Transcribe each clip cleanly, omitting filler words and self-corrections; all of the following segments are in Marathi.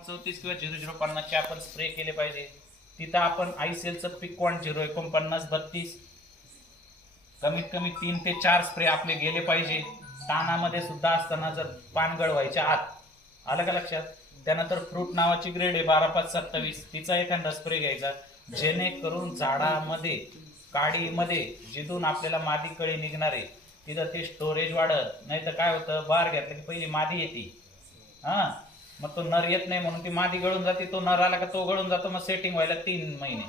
34 किंवा 0050 चे आपण स्प्रे केले पाहिजे. तिथं आपण आयसीएलचं पिकवॉन 04932 कमीत कमी 3 ते 4 स्प्रे आपले गेले पाहिजे. तानामध्ये सुद्धा असताना जर पानगळ व्हायच्या आत, आलं का लक्षात. त्यानंतर फ्रूट नावाची ग्रेड आहे 12527, तिचा एखादा स्प्रे घ्यायचा, जेणेकरून झाडामध्ये काडीमध्ये जिथून आपल्याला मादी कळी निघणार आहे तिथं ते स्टोरेज वाढत. नाही तर काय होतं, बार घेतलं की पहिली मादी येते, मग तो नर येत नाही म्हणून ती मादी गळून जाते. तो नर आला का तो गळून जातो, मग सेटिंग व्हायला 3 महिने.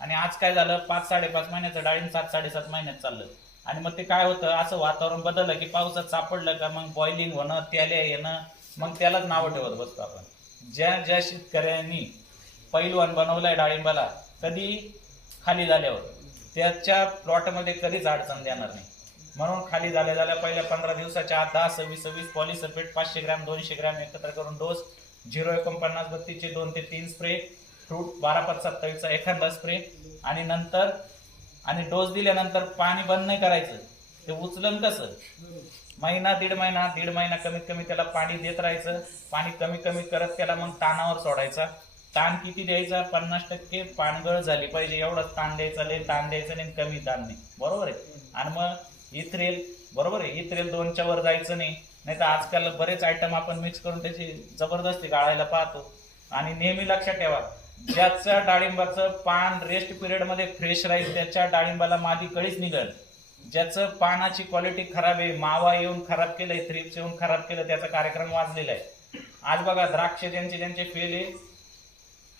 आणि आज काय झालं, 5-5.5 महिन्याचं डाळिंब 7-7.5 महिन्यात चाललं. आणि मग ते काय होतं, असं वातावरण बदललं की पावसात सापडलं का मग बॉइलिंग होणं, त्याला येणं, मग त्यालाच नावं ठेवत बसतो आपण. ज्या शेतकऱ्यांनी पैलवान बनवलाय डाळिंबाला, कधी खाली झाल्यावर त्याच्या प्लॉटमध्ये कधीच अडचण देणार नाही. म्हणून खाली झाल्या पहिल्या 15 दिवसाच्या आत 10-26-26 पॉलिसल्फेट 500 ग्रॅम 200 ग्रॅम एकत्र करून डोस, 04932 चे 2 ते 3 स्प्रे, फ्रूट 12527 चा एखादा स्प्रे, आणि नंतर डोस दिल्यानंतर पाणी बंद नाही करायचं. ते उचलन कसं, महिना दीड महिना कमीत कमी त्याला पाणी देत राहायचं. पाणी कमी कमी करत त्याला मग तानावर सोडायचा. ताण किती द्यायचा, 50% पानगळ झाली पाहिजे एवढाच ताण द्यायचा. लय ताण द्यायचा नाही, कमी ताण नाही, बरोबर आहे. आणि मग इथ्रेल, बरोबर आहे, इथ्रेल 2च्या वर जायचं नाही. नाही तर आजकाल बरेच आयटम आपण मिक्स करून त्याची जबरदस्ती गाळायला पाहतो. आणि नेहमी लक्षात ठेवा, ज्याच्या डाळिंबाचं पान रेस्ट पिरियड मध्ये फ्रेश राहील त्याच्या डाळिंबाला मादी कळीच निघल. ज्याचं पानाची क्वालिटी खराब आहे, मावा येऊन खराब केलंय, थ्रिप्स येऊन खराब केलं, त्याचा कार्यक्रम वाजलेला आहे. आज बघा द्राक्ष ज्यांचे फेल आहे,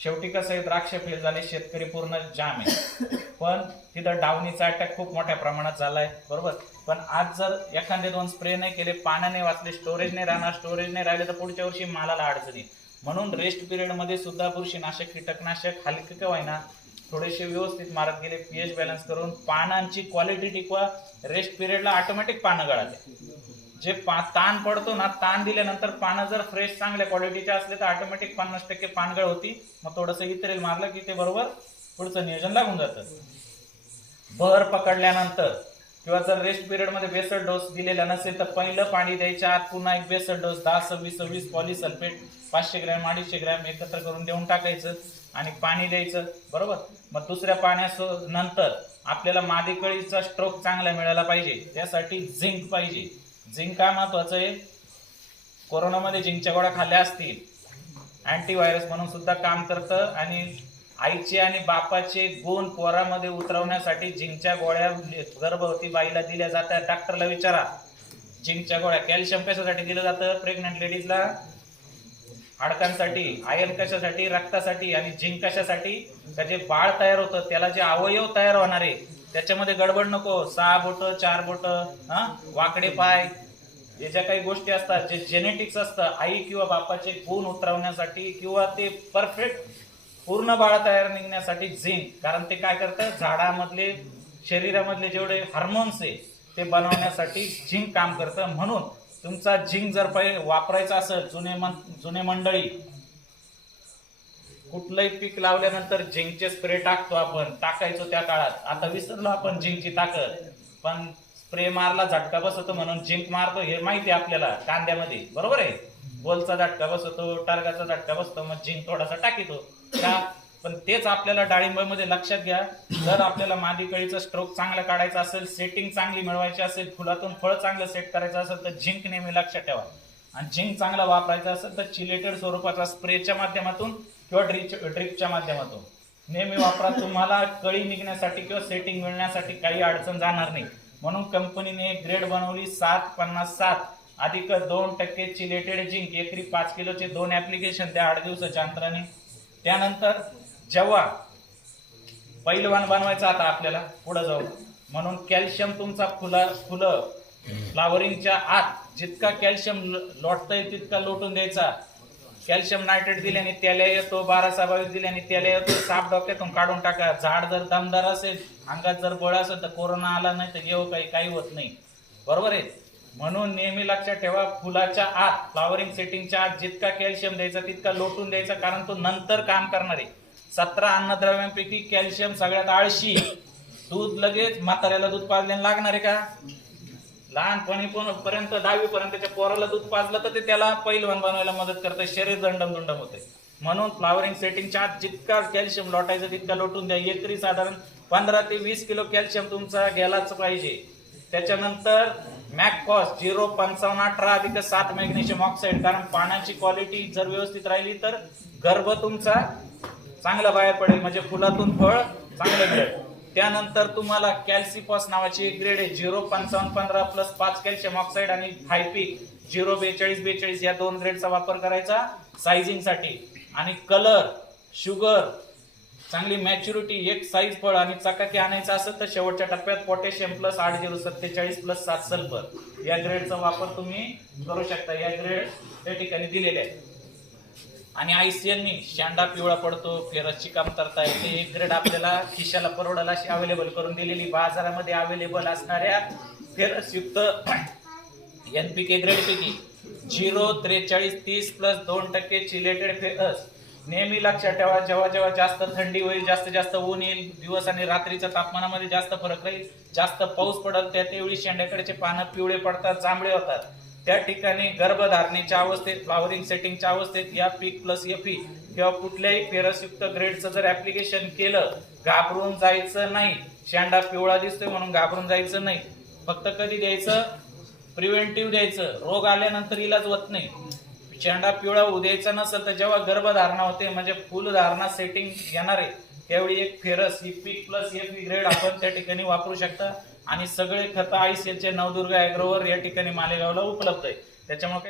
शेवटी कसं आहे, द्राक्ष फेल झाले, शेतकरी पूर्ण जाम आहे. पण तिथं डावणीचा अटॅक खूप मोठ्या प्रमाणात झालाय, बरोबर. पण आज जर एखादे 2 स्प्रे नाही केले, पाण्याने वाचले, स्टोरेज नाही राहणार, स्टोरेज नाही राहिले तर पुढच्या वर्षी मालाला अडचणी. म्हणून रेस्ट पिरियड मध्ये सुद्धा बुरशीनाशक, कीटकनाशक हलके का होईना थोडेसे व्यवस्थित मारत गेले, पीएच बॅलन्स करून पानांची क्वालिटी टिकवा. रेस्ट पिरियडला ऑटोमॅटिक पानं गळाले. जे ताण पडतो ना, ताण दिल्यानंतर पानं जर फ्रेश चांगल्या क्वालिटीचे असले तर ऑटोमॅटिक 50% पानगळ होती. मग थोडंसं इतरेल मारलं की ते बरोबर पुढचं नियोजन लागून जातं. भर पकडल्यानंतर किंवा जर रेस्ट पिरियड मध्ये बेसल डोस दिलेला नसेल तर पहिलं पाणी द्यायच्या आत पुन्हा एक बेसल डोस 10-26-26 पॉलिसल्फेट 500 ग्रॅम 250 ग्रॅम एकत्र करून देऊन टाकायचं आणि पाणी द्यायचं, बरोबर. मग दुसऱ्या पाण्यानंतर आपल्याला मादी कळीचा स्ट्रोक चांगला मिळाला पाहिजे, त्यासाठी झिंक पाहिजे. झिंक काय महत्वाचं आहे, कोरोनामध्ये झिंकच्या गोळ्या खाल्ल्या असतील, अँटीव्हायरस म्हणून सुद्धा काम करतं. आणि आईचे आणि बापाचे गुण पोरामध्ये उतरवण्यासाठी झिंकच्या गोळ्या गर्भवती बाईला दिल्या जातात. डॉक्टरला विचारा, झिंकच्या गोळ्या. कॅल्शियम कशासाठी दिलं जातं, प्रेग्नंट लेडीजला हाडकांसाठी, आयर्न कशासाठी, रक्तासाठी, आणि झिंक कशासाठी, त्याचे बाळ तयार होतं, त्याला जे अवयव तयार होणार आहे त्याच्यामध्ये गडबड नको. 6 बोट 4 बोट, वाकडे पाय, हे ज्या काही गोष्टी असतात, जे जेनेटिक्स असतं, आई किंवा बापाचे गुण उतरवण्यासाठी किंवा ते परफेक्ट पूर्ण बाळ तयार निघण्यासाठी झिंक. कारण ते काय करतं, झाडामधले शरीरामधले जेवढे हार्मोन्स आहे ते बनवण्यासाठी झिंक काम करतं. म्हणून तुमचा झिंक जर वापरायचा असेल, जुने मंडळी कुठलंही पीक लावल्यानंतर झिंकचे स्प्रे टाकतो आपण, टाकायचो त्या काळात. आता विसरलो आपण झिंकची ताकद. पण स्प्रे मारला झटका बसतो म्हणून झिंक मारतो, हे माहिती आहे आपल्याला. कांद्यामध्ये बरोबर आहे, गोलचा झटका बसतो, टारगाचा झटका बसतो, मग झिंक थोडासा टाकीतो का. पण तेच आपल्याला डाळिंबामध्ये लक्षात घ्या, जर आपल्याला मादी कळीचा स्ट्रोक चांगला काढायचा असेल, सेटिंग चांगली मिळवायची असेल, फुलातून फळ चांगलं सेट करायचं असेल तर झिंक नेहमी लक्षात ठेवा. आणि झिंक चांगला वापरायचा असेल तर चिलेटेड स्वरूपाचा स्प्रेच्या माध्यमातून किंवा ड्रिपच्या माध्यमातून नेहमी वापरा. तुम्हाला कळी निघण्यासाठी किंवा सेटिंग मिळण्यासाठी काही अडचण जाणार नाही. म्हणून कंपनीने एक ग्रेड बनवली 7-50-7 अधिक 2% चिलेटेड झिंक, एकरी 5 किलोचे 2 ऍप्लिकेशन त्या 8 दिवसाच्या अंतराने. त्यानंतर जेव्हा पैलवान बनवायचा आता आपल्याला पुढे जाऊ, म्हणून कॅल्शियम तुमचा फुलं फ्लावरिंगच्या आत जितका कॅल्शियम लोटतंय तितका लोटून द्यायचा. कॅल्शियम नायट्रेट दिल्याने त्याला येतो, 12-22 दिल्याने त्याला येतो, साप डोक्यातून काढून टाका. झाड जर दमदार असेल, अंगात जर बळ असेल तर कोरोना आला नाही तर येऊ काही होत नाही, बरोबर आहे. म्हणून नेहमी लक्षात ठेवा, फुलाच्या आत फ्लावरिंग सेटिंगच्या आत जितका कॅल्शियम द्यायचा तितका लोटून द्यायचा, कारण तो नंतर काम करणार आहे. 17 अन्नद्रव्यांपैकी कॅल्शियम सगळ्यात आळशी. दूध लगेच म्हाताऱ्याला दूध पाजल्याने लागणार आहे का, लहानपणी पर्यंत 10वी पर्यंतच्या पोराला दूध पाजलं तर ते त्याला पैलवान बनवायला मदत करतं, शरीर दंडम होते. म्हणून फ्लावरिंग सेटिंगच्या आत जितका कॅल्शियम लोटायचं तितका लोटून द्या. एकरी साधारण 15 ते 20 किलो कॅल्शियम तुमचा गेलाच पाहिजे. त्याच्यानंतर मॅककॉस 0,5518 अधिक 7 मॅग्नेशियम ऑक्साईड, कारण पाण्याची क्वालिटी जर व्यवस्थित राहिली तर गर्भ तुमचा चांगला बाहेर पडेल, म्हणजे फुलातून फळ चांगलं मिळेल. त्यानंतर तुम्हाला कॅल्सिफॉस नावाची एक ग्रेड आहे 0,5515 प्लस 5 कॅल्शियम ऑक्साईड आणि हायपिक 0,4242 या 2 ग्रेडचा वापर करायचा सायझिंग साठी. आणि कलर, शुगर, चांगली मॅच्युरिटी, एक साईज फळ आणि चकाकी आणायचं असेल तर शेवटच्या टप्प्यात पोटॅशियम प्लस 8047 प्लस 7 सल्फर या ग्रेडचा वापर तुम्ही करू शकता. या ग्रेड त्या ठिकाणी दिलेले आहेत. आणि आयसीएलनी शेंडा पिवळा पडतो, फेरसची कमतरता आहे, ते एक ग्रेड आपल्याला खिशाला परवडेल अशी अवेलेबल करून दिलेली. बाजारामध्ये अवेलेबल असणाऱ्या फेरसयुक्त एनपीके ग्रेड पैकी 0,4330 प्लस 2% चिलेटेड फेरस. नेहमी लक्षात ठेवा, जेव्हा जेव्हा जास्त थंडी होईल, जास्त ऊन येईल, दिवस आणि रात्रीच्या तापमानामध्ये जास्त फरक राहील, जास्त पाऊस पडेल, त्यावेळी शेंड्याकडेचे पानं पिवळे पडतात, जांभळे होतात. त्या ठिकाणी गर्भधारणेच्या अवस्थेत, फ्लावरिंग सेटिंगच्या अवस्थेत या पीक प्लस एफई किंवा कुठल्याही फेरसयुक्त ग्रेडचं जर ऍप्लिकेशन केलं, घाबरून जायचं नाही. शेंडा पिवळा दिसतोय म्हणून घाबरून जायचं नाही. फक्त कधी द्यायचं? प्रिव्हेंटिव्ह द्यायचं. रोग आल्यानंतर इलाज होत नाही. शेंडा पिवळा होऊ द्यायचा नसेल तर जेव्हा गर्भधारणा होते, म्हणजे फुलधारणा सेटिंग येणार आहे, त्यावेळी एक फेरस ही पीक प्लस एफई ग्रेड आपण त्या ठिकाणी वापरू शकता. आणि सगळे खतं आयसीएलचे नवदुर्गा ॲग्रोवर या ठिकाणी मालेगावला उपलब्ध आहे. त्याच्यामुळे